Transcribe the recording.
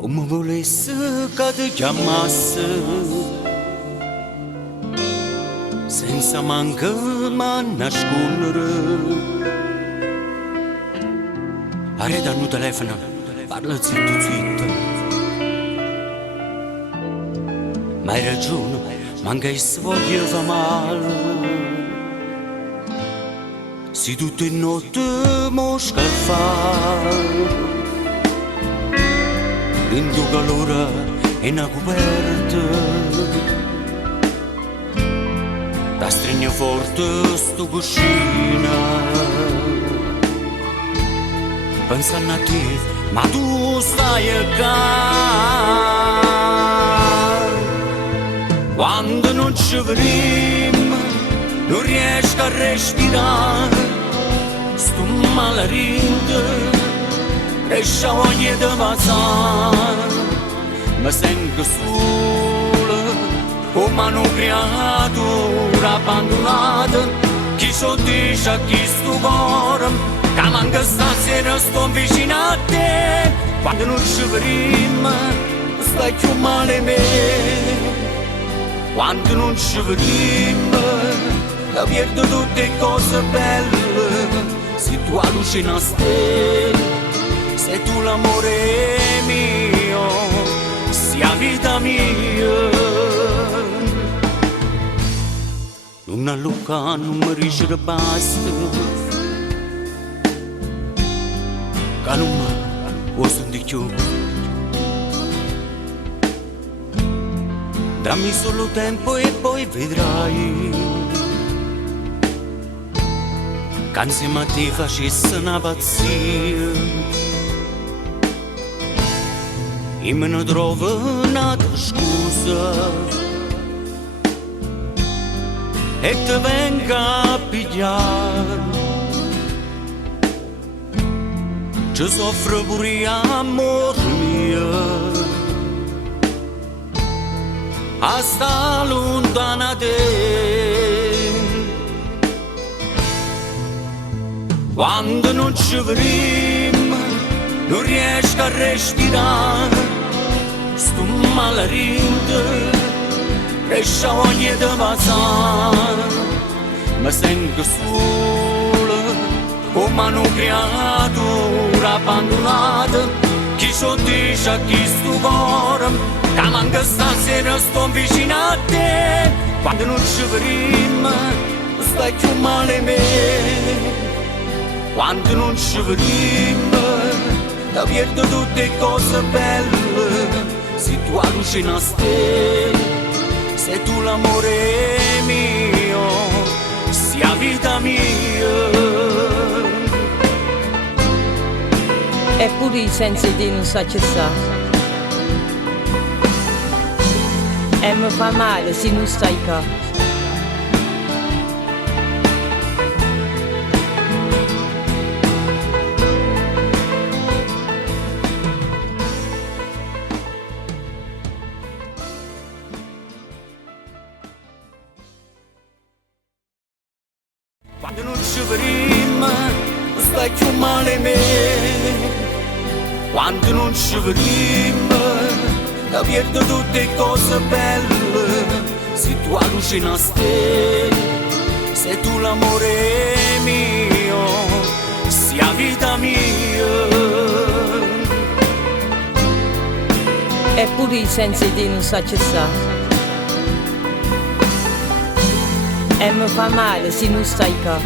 Come volesse che ti chiamasse, senza manca ma nascondere. Arreda il telefono, parla zitto zitto. Ma hai ragione, manca che si voglia fa male. Se tutte le notti mosca fa, prendo calore e una coperta, da stringe forte sto cuscina. Pensando a te, ma tu stai qua. Quando non ci vediamo, non riesco a respirare. Sto malarito, cresce voglia di passare. Mi sento sola, come una creatura abbandonata. Chi so dice a chi sto cuore, che manca stasera sto vicino a te. Quando non ci vediamo, stai più male me. Quando non ci vediamo, la perdo tutte le cose belle. Se tu allucinaste, sei tu l'amore mio, sia vita mia. Non alluca, non mi riesce da basta, che non mi vuoi sentire più. Dammi solo tempo e poi vedrai che insieme a te facesse una pazzia. E me ne trovo un'altra scusa e ti venga a pigliare. Ci soffro pure amore mio a sta lontana te. Quando non ci vediamo, non riesco a respirare. Sto malarito, cresce voglia di passare. Mi sento sola, come una creatura abbandonata. Chi so dice a chi sto cuore, che manca stasera sto vicino a te. Quando non ci vediamo, stai più male me. Quando non ci vediamo, la perdo tutte le cose belle. Se tu allucinaste, sei tu l'amore mio, sia vita mia. Eppure senza te non so che sta. E mi fa male se non stai qua. Quando non ci vediamo, stai più male me. Quando non ci vediamo, la perdo tutte le cose belle. Se tu allucinaste, sei tu l'amore mio, sia vita mia. Eppure senza te non so che sta. E mi fa male se non stai qua.